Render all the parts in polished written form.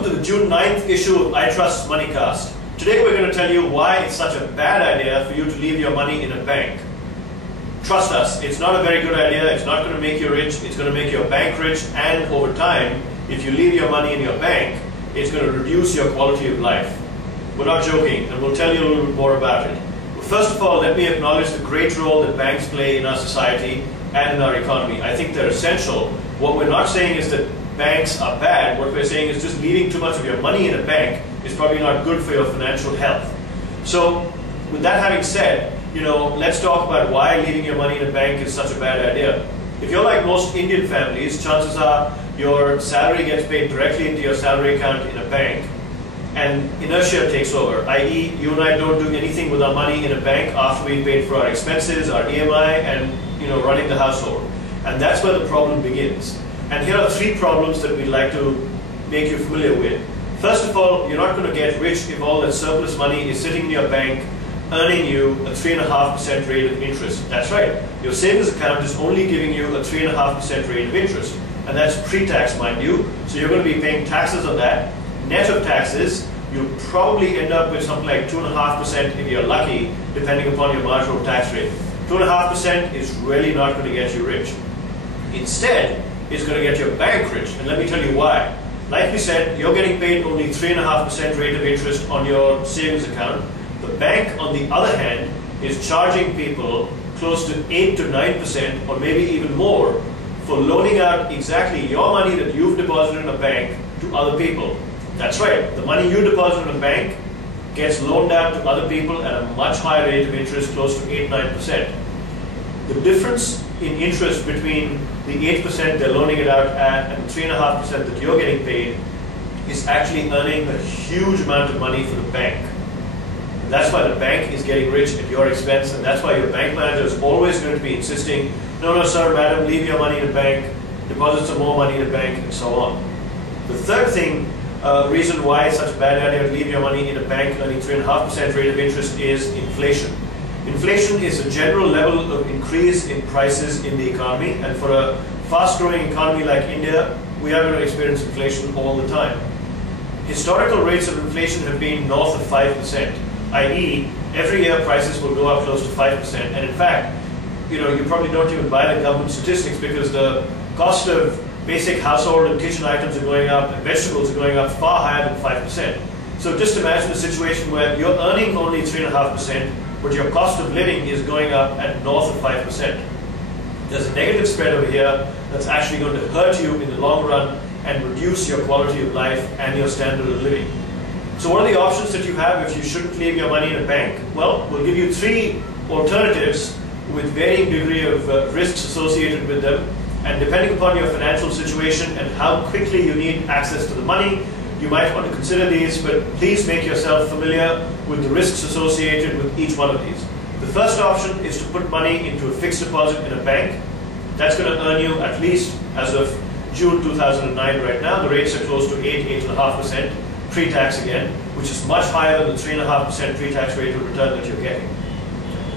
welcome to the June 9th issue of iTrust's Moneycast. Today we're going to tell you why it's such a bad idea for you to leave your money in a bank. Trust us, it's not a very good idea, it's not going to make you rich, it's going to make your bank rich, and over time, if you leave your money in your bank, it's going to reduce your quality of life. We're not joking, and we'll tell you a little bit more about it. But first of all, let me acknowledge the great role that banks play in our society and in our economy. I think they're essential. What we're not saying is that banks are bad. What we're saying is just leaving too much of your money in a bank is probably not good for your financial health. So, with that having said, let's talk about why leaving your money in a bank is such a bad idea. If you're like most Indian families, chances are your salary gets paid directly into your salary account in a bank, and inertia takes over, i.e. you and I don't do anything with our money in a bank after we've paid for our expenses, our EMI, and running the household. And that's where the problem begins. And here are three problems that we'd like to make you familiar with. First of all, you're not going to get rich if all that surplus money is sitting in your bank earning you a 3.5% rate of interest. That's right. Your savings account is only giving you a 3.5% rate of interest. And that's pre-tax, mind you. So you're going to be paying taxes on that. Net of taxes, you'll probably end up with something like 2.5% if you're lucky, depending upon your marginal tax rate. 2.5% is really not going to get you rich. Instead, it's going to get your bank rich, and let me tell you why. Like we said, you're getting paid only 3.5% rate of interest on your savings account. The bank, on the other hand, is charging people close to 8 to 9%, or maybe even more, for loaning out exactly your money that you've deposited in a bank to other people. That's right, the money you deposit in a bank gets loaned out to other people at a much higher rate of interest, close to 8-9%. The difference in interest between the 8% they're loaning it out at and 3.5% that you're getting paid is actually earning a huge amount of money for the bank. And that's why the bank is getting rich at your expense, and that's why your bank manager is always going to be insisting, no, sir, madam, leave your money in the bank, deposit some more money in the bank, and so on. The third reason why it's such a bad idea to leave your money in a bank earning 3.5% rate of interest is inflation. Inflation is a general level of increase in prices in the economy, and for a fast-growing economy like India, we are going to experience inflation all the time. Historical rates of inflation have been north of 5%, i.e. every year prices will go up close to 5%, and in fact, you probably don't even buy the government statistics because the cost of basic household and kitchen items are going up and vegetables are going up far higher than 5%. So just imagine a situation where you're earning only 3.5%, but your cost of living is going up at north of 5%. There's a negative spread over here that's actually going to hurt you in the long run and reduce your quality of life and your standard of living. So what are the options that you have if you shouldn't leave your money in a bank? Well, we'll give you three alternatives with varying degree of risks associated with them. And depending upon your financial situation and how quickly you need access to the money, you might want to consider these, but please make yourself familiar with the risks associated with each one of these. The first option is to put money into a fixed deposit in a bank. That's going to earn you, at least as of June 2009 right now, the rates are close to 8.5% pre-tax again, which is much higher than the 3.5% pre-tax rate of return that you're getting.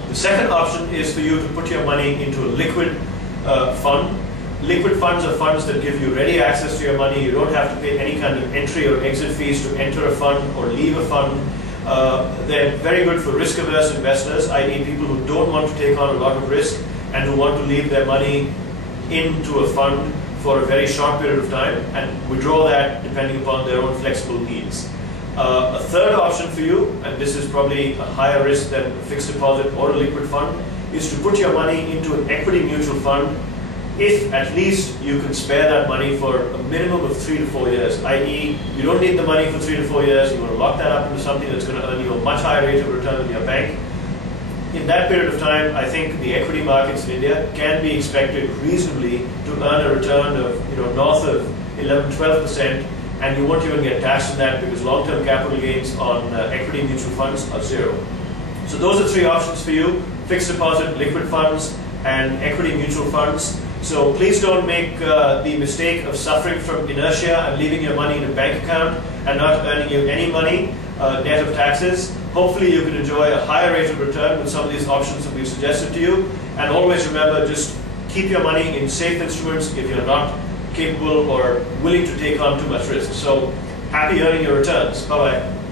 The second option is for you to put your money into a liquid fund. Liquid funds are funds that give you ready access to your money. You don't have to pay any kind of entry or exit fees to enter a fund or leave a fund. They're very good for risk-averse investors, i.e. people who don't want to take on a lot of risk and who want to leave their money into a fund for a very short period of time and withdraw that depending upon their own flexible needs. A third option for you, and this is probably a higher risk than a fixed deposit or a liquid fund, is to put your money into an equity mutual fund if at least you can spare that money for a minimum of 3 to 4 years, i.e. you don't need the money for 3 to 4 years, you want to lock that up into something that's going to earn you a much higher rate of return than your bank. In that period of time, I think the equity markets in India can be expected reasonably to earn a return of north of 11-12%, and you won't even get taxed on that because long-term capital gains on equity mutual funds are zero. So those are three options for you: fixed deposit, liquid funds, and equity mutual funds. So please don't make the mistake of suffering from inertia and leaving your money in a bank account and not earning you any money net of taxes. Hopefully you can enjoy a higher rate of return with some of these options that we've suggested to you. And always remember, just keep your money in safe instruments if you're not capable or willing to take on too much risk. So Happy earning your returns. Bye-bye.